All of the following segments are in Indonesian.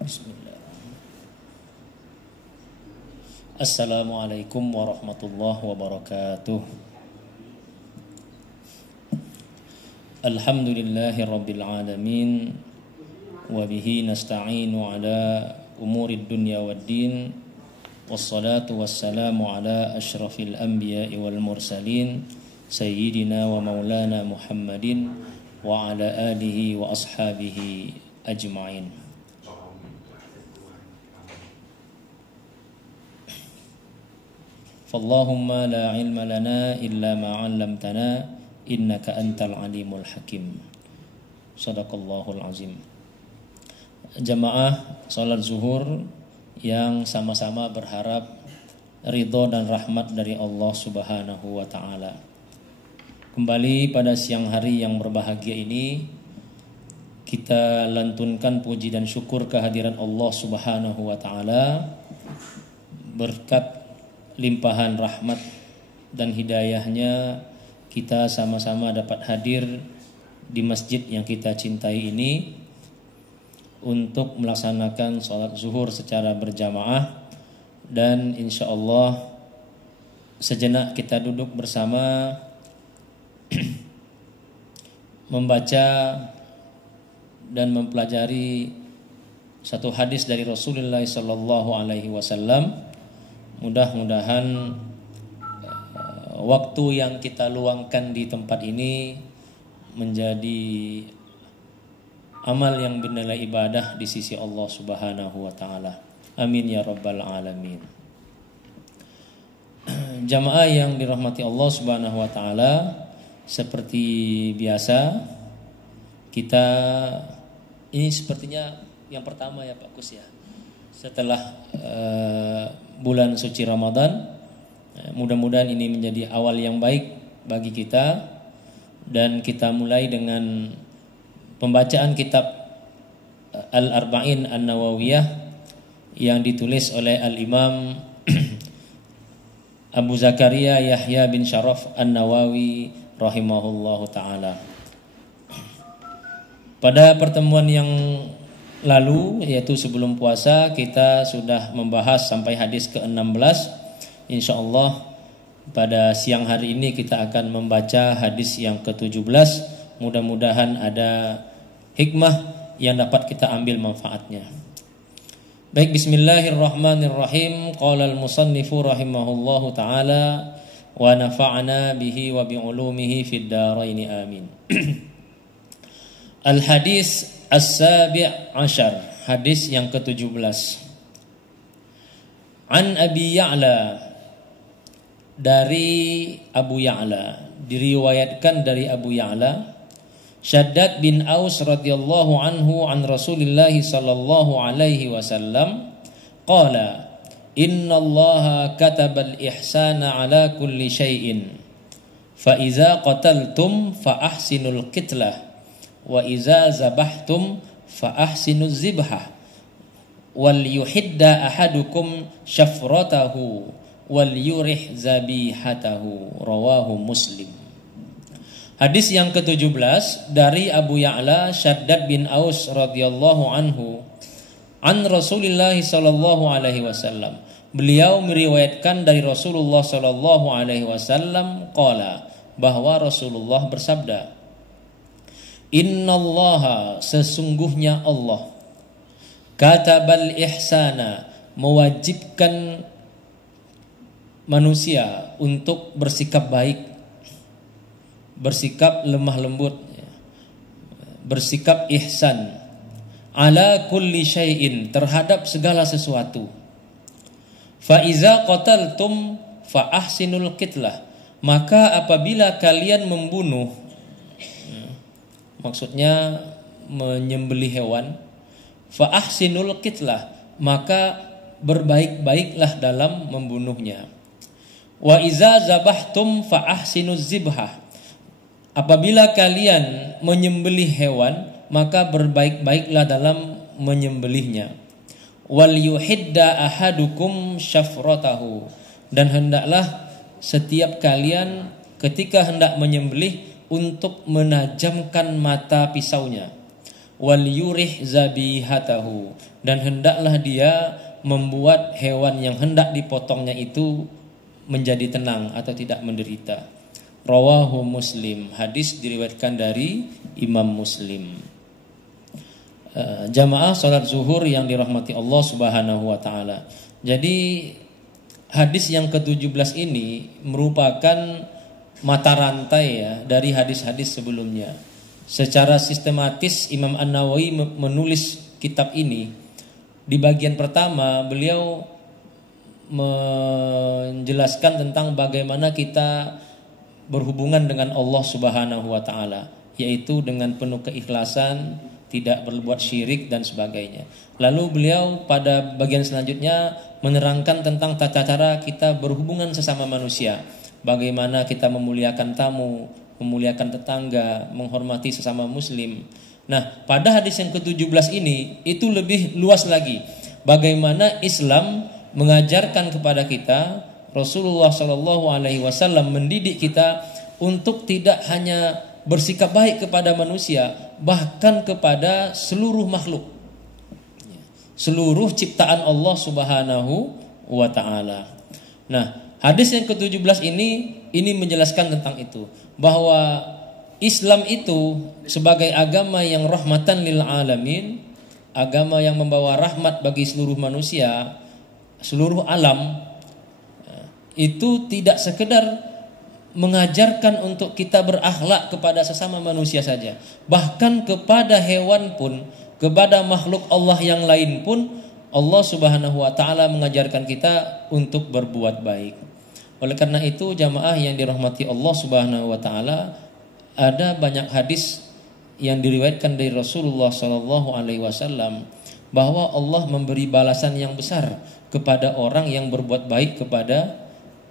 Bismillah. Assalamualaikum warahmatullahi wabarakatuh. Alhamdulillahi rabbil alamin. Wa bihi nasta'inu ala umurid dunya waddin. Wassalatu wassalamu ala ashrafil anbiya'i wal mursalin Sayyidina wa maulana Muhammadin wa ala alihi wa ashabihi ajma'in. Fallahumma la ilma lana illa ma 'allamtana innaka antal alimul hakim. Shadaqallahul azim. Jamaah salat zuhur yang sama-sama berharap ridho dan rahmat dari Allah Subhanahu wa taala. Kembali pada siang hari yang berbahagia ini kita lantunkan puji dan syukur kehadiran Allah Subhanahu wa taala. Berkat limpahan rahmat dan hidayahnya kita sama-sama dapat hadir di masjid yang kita cintai ini untuk melaksanakan sholat zuhur secara berjamaah, dan insya Allah sejenak kita duduk bersama membaca dan mempelajari satu hadis dari Rasulullah sallallahu alaihi wasallam. Mudah-mudahan waktu yang kita luangkan di tempat ini menjadi amal yang bernilai ibadah di sisi Allah Subhanahu wa taala. Amin ya rabbal alamin. Jamaah yang dirahmati Allah Subhanahu wa taala, seperti biasa kita ini sepertinya yang pertama ya Pak Kus ya. Setelah bulan suci Ramadan, mudah-mudahan ini menjadi awal yang baik bagi kita, dan kita mulai dengan pembacaan kitab Al-Arba'in An-Nawawiyah yang ditulis oleh Al-Imam Abu Zakaria Yahya bin Sharaf An-Nawawi rahimahullahu ta'ala. Pada pertemuan yang lalu, yaitu sebelum puasa, kita sudah membahas sampai hadis ke-16. Insyaallah pada siang hari ini kita akan membaca hadis yang ke-17. Mudah-mudahan ada hikmah yang dapat kita ambil manfaatnya. Baik, bismillahirrahmanirrahim. Qala al-musannifu rahimahullahu ta'ala wa nafa'ana bihi wa bi'ulumihi fid dharain amin. Al-hadis As-Sabi' Ashar, hadis yang ke-17. An Abi Ya'la, dari Abu Ya'la, diriwayatkan dari Abu Ya'la, Shaddad bin Aus radhiyallahu anhu an Rasulillah sallallahu alaihi wasallam qala innallaha katabal ihsana ala kulli syai'in fa iza qataltum fa ahsinul qitlah wa iza zabahtum fa ahsinuz zibhah wal yuhidda ahadukum syafratahu wal yurih zabihatahu, rawahu Muslim. Hadis yang ke-17 dari Abu Ya'la Shaddad bin Aus radhiyallahu anhu an Rasulillah sallallahu alaihi wasallam. Beliau meriwayatkan dari Rasulullah sallallahu alaihi wasallam qala, bahwa Rasulullah bersabda, innallaha, sesungguhnya Allah, katabal ihsana, mewajibkan manusia untuk bersikap baik, bersikap lemah lembut, bersikap ihsan, ala kulli syai'in, terhadap segala sesuatu. Fa iza qataltum fa ahsinul qitlah, maka apabila kalian membunuh, maksudnya menyembelih hewan, fa ahsinul qitlah, maka berbaik-baiklah dalam membunuhnya. Wa iza zabahtum fa ahsinuz zibhah, apabila kalian menyembelih hewan, maka berbaik-baiklah dalam menyembelihnya. Wal yuhidda ahadukum syafratahu, dan hendaklah setiap kalian ketika hendak menyembelih untuk menajamkan mata pisaunya. wal yurih zabihatahu, dan hendaklah dia membuat hewan yang hendak dipotongnya itu menjadi tenang atau tidak menderita. Rawahu Muslim, hadis diriwayatkan dari Imam Muslim. Jamaah salat zuhur yang dirahmati Allah Subhanahu wa taala. Jadi hadis yang ke-17 ini merupakan mata rantai ya dari hadis-hadis sebelumnya. Secara sistematis Imam An-Nawawi menulis kitab ini. Di bagian pertama beliau menjelaskan tentang bagaimana kita berhubungan dengan Allah Subhanahu wa taala, yaitu dengan penuh keikhlasan, tidak berbuat syirik dan sebagainya. Lalu beliau pada bagian selanjutnya menerangkan tentang tata cara kita berhubungan sesama manusia. Bagaimana kita memuliakan tamu, memuliakan tetangga, menghormati sesama muslim. Nah, pada hadis yang ke-17 ini itu lebih luas lagi. Bagaimana Islam mengajarkan kepada kita, Rasulullah SAW mendidik kita untuk tidak hanya bersikap baik kepada manusia, bahkan kepada seluruh makhluk, seluruh ciptaan Allah Subhanahu wa taala. Nah, hadis yang ke-17 ini menjelaskan tentang itu, bahwa Islam itu sebagai agama yang rahmatan lil alamin, agama yang membawa rahmat bagi seluruh manusia, seluruh alam, itu tidak sekedar mengajarkan untuk kita berakhlak kepada sesama manusia saja, bahkan kepada hewan pun, kepada makhluk Allah yang lain pun Allah Subhanahu wa taala mengajarkan kita untuk berbuat baik. Oleh karena itu jamaah yang dirahmati Allah Subhanahu wa taala, ada banyak hadis yang diriwayatkan dari Rasulullah sallallahu alaihi wasallam bahwa Allah memberi balasan yang besar kepada orang yang berbuat baik kepada,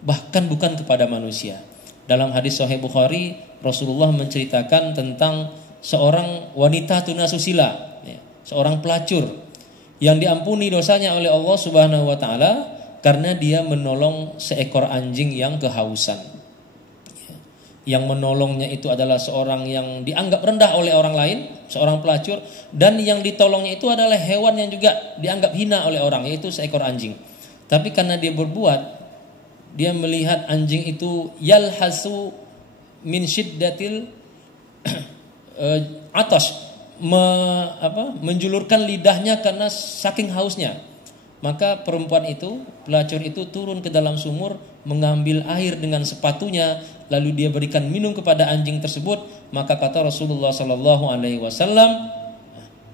bahkan bukan kepada manusia. Dalam hadis Sahih Bukhari, Rasulullah menceritakan tentang seorang wanita tunasusila, seorang pelacur yang diampuni dosanya oleh Allah Subhanahu wa taala karena dia menolong seekor anjing yang kehausan. Yang menolongnya itu adalah seorang yang dianggap rendah oleh orang lain, seorang pelacur, dan yang ditolongnya itu adalah hewan yang juga dianggap hina oleh orang, yaitu seekor anjing. Tapi karena dia berbuat, dia melihat anjing itu yalhasu min syiddatil atas, menjulurkan lidahnya karena saking hausnya. Maka perempuan itu, pelacur itu turun ke dalam sumur, mengambil air dengan sepatunya, lalu dia berikan minum kepada anjing tersebut. Maka kata Rasulullah sallallahu alaihi wasallam,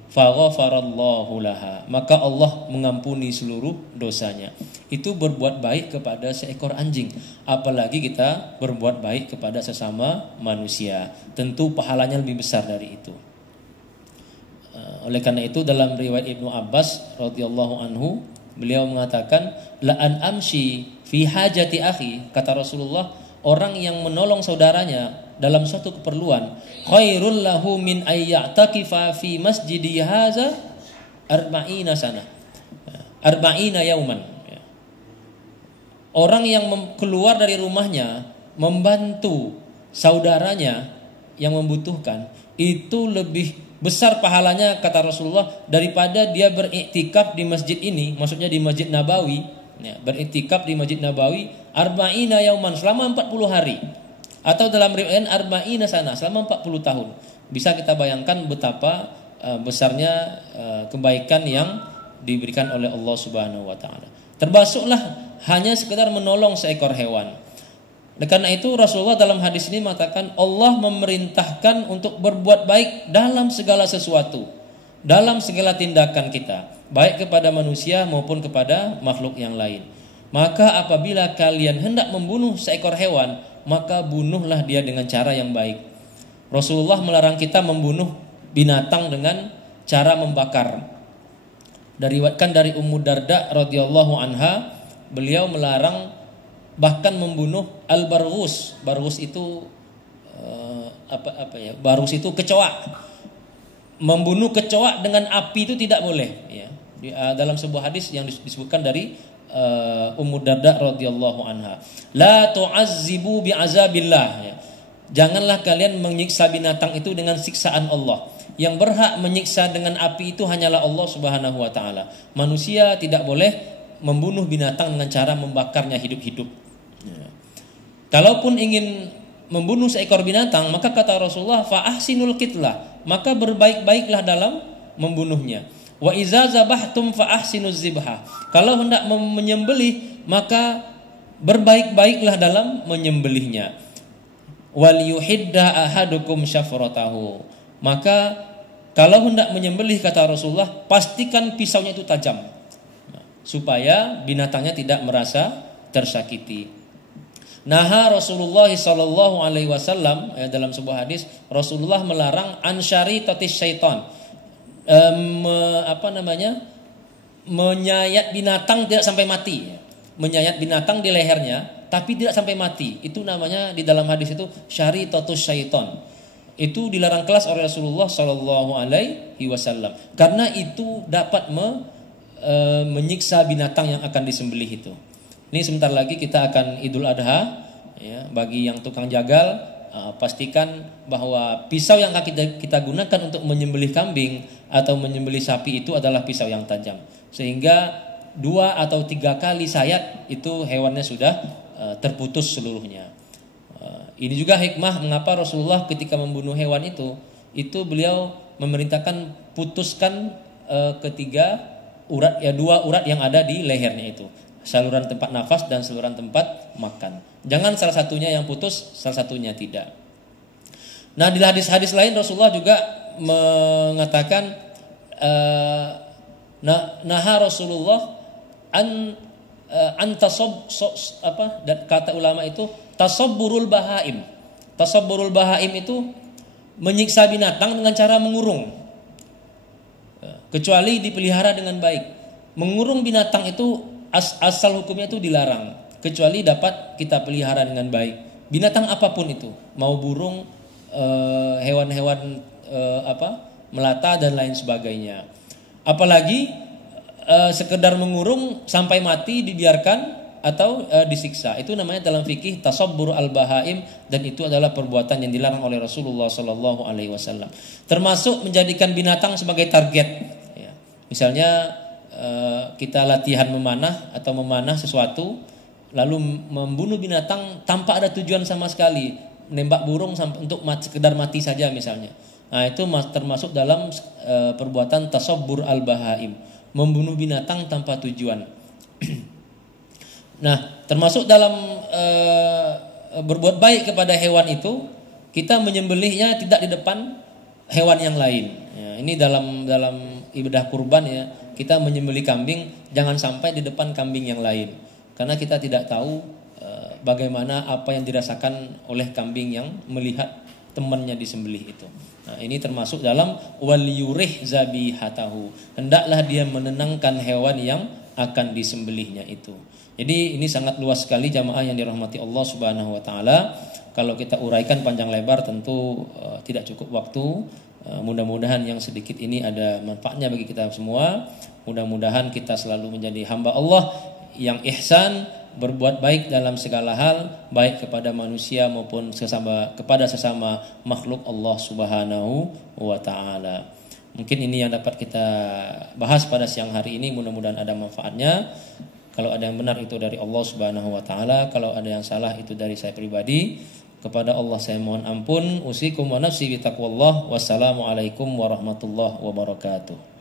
faghfarallahu laha, maka Allah mengampuni seluruh dosanya. Itu berbuat baik kepada seekor anjing, apalagi kita berbuat baik kepada sesama manusia, tentu pahalanya lebih besar dari itu. Oleh karena itu dalam riwayat Ibnu Abbas radhiyallahu anhu, beliau mengatakan, la an amshi fi hajati akhi, kata Rasulullah, orang yang menolong saudaranya dalam suatu keperluan, khairul lahu min ayyatakifa fi masjidi hadza arba'ina sana, arba'ina yauman. Orang yang keluar dari rumahnya membantu saudaranya yang membutuhkan, itu lebih besar pahalanya kata Rasulullah daripada dia beriktikaf di masjid ini, maksudnya di Masjid Nabawi, beriktikaf di Masjid Nabawi arba'ina yauman, selama 40 hari. Atau dalam riwayat arba'ina sana, selama 40 tahun. Bisa kita bayangkan betapa besarnya kebaikan yang diberikan oleh Allah Subhanahu wa taala. Termasuklah hanya sekedar menolong seekor hewan. Karena itu Rasulullah dalam hadis ini mengatakan Allah memerintahkan untuk berbuat baik dalam segala sesuatu, dalam segala tindakan kita, baik kepada manusia maupun kepada makhluk yang lain. Maka apabila kalian hendak membunuh seekor hewan, maka bunuhlah dia dengan cara yang baik. Rasulullah melarang kita membunuh binatang dengan cara membakar. Diriwayatkan dari Ummu Darda radhiyallahu anha, beliau melarang bahkan membunuh al-barghus. Barghus itu barghus itu kecoa. Membunuh kecoa dengan api itu tidak boleh, ya. Dalam sebuah hadis yang disebutkan dari Ummu Darda radhiyallahu anha, la tu'azzibu bi'azabillah, ya. Janganlah kalian menyiksa binatang itu dengan siksaan Allah. Yang berhak menyiksa dengan api itu hanyalah Allah Subhanahu wa taala. Manusia tidak boleh membunuh binatang dengan cara membakarnya hidup-hidup. Kalaupun ingin membunuh seekor binatang, maka kata Rasulullah, fa ahsinul qitlah, maka berbaik-baiklah dalam membunuhnya. Wa iza zabahtum fa ahsinuz zibha. Kalau hendak menyembelih, maka berbaik-baiklah dalam menyembelihnya. Wal yuhidda ahadukum syafratahu. Maka kalau hendak menyembelih, kata Rasulullah, pastikan pisaunya itu tajam, supaya binatangnya tidak merasa tersakiti. Naha Rasulullah sallallahu alaihi wasallam, dalam sebuah hadis Rasulullah melarang ansyari tatis syaitan, menyayat binatang tidak sampai mati, menyayat binatang di lehernya tapi tidak sampai mati. Itu namanya di dalam hadis itu syari tatus syaitan. Itu dilarang keras oleh Rasulullah sallallahu alaihi wasallam karena itu dapat menyiksa binatang yang akan disembelih itu. Ini sebentar lagi kita akan Idul Adha, ya. Bagi yang tukang jagal, pastikan bahwa pisau yang akan kita gunakan untuk menyembelih kambing atau menyembelih sapi itu adalah pisau yang tajam, sehingga 2 atau 3 kali sayat itu hewannya sudah terputus seluruhnya. Ini juga hikmah mengapa Rasulullah ketika membunuh hewan itu beliau memerintahkan putuskan 2 urat yang ada di lehernya itu, saluran tempat nafas dan saluran tempat makan. Jangan salah satunya yang putus, salah satunya tidak. Nah, di hadis-hadis lain Rasulullah juga mengatakan naha Rasulullah kata ulama itu tasabburul bahaim. Tasabburul bahaim itu menyiksa binatang dengan cara mengurung, kecuali dipelihara dengan baik. Mengurung binatang itu asal hukumnya itu dilarang, kecuali dapat kita pelihara dengan baik. Binatang apapun itu, mau burung, hewan-hewan melata dan lain sebagainya. Apalagi sekedar mengurung sampai mati dibiarkan atau disiksa. Itu namanya dalam fikih tasabbur al-bahaim, dan itu adalah perbuatan yang dilarang oleh Rasulullah sallallahu alaihi wasallam. Termasuk menjadikan binatang sebagai target, ya. Misalnya kita latihan memanah atau memanah sesuatu lalu membunuh binatang tanpa ada tujuan sama sekali, nembak burung untuk sekedar mati saja misalnya. Nah, itu termasuk dalam perbuatan tasabbur al-bahaim, membunuh binatang tanpa tujuan. Nah, termasuk dalam berbuat baik kepada hewan itu, kita menyembelihnya tidak di depan hewan yang lain. Ya, ini dalam ibadah kurban, ya, kita menyembelih kambing jangan sampai di depan kambing yang lain, karena kita tidak tahu bagaimana apa yang dirasakan oleh kambing yang melihat temannya disembelih itu. Nah, ini termasuk dalam wal yurih zabihatahu. Hendaklah dia menenangkan hewan yang akan disembelihnya itu. Jadi ini sangat luas sekali jamaah yang dirahmati Allah Subhanahu wa taala. Kalau kita uraikan panjang lebar tentu tidak cukup waktu. Mudah-mudahan yang sedikit ini ada manfaatnya bagi kita semua. Mudah-mudahan kita selalu menjadi hamba Allah yang ihsan, berbuat baik dalam segala hal, baik kepada manusia maupun kepada sesama makhluk Allah Subhanahu wa taala. Mungkin ini yang dapat kita bahas pada siang hari ini, mudah-mudahan ada manfaatnya. Kalau ada yang benar itu dari Allah Subhanahu wa taala, kalau ada yang salah itu dari saya pribadi. Kepada Allah saya mohon ampun. Usikum wa nafsi bi taqwallah. Wassalamualaikum warahmatullahi wabarakatuh.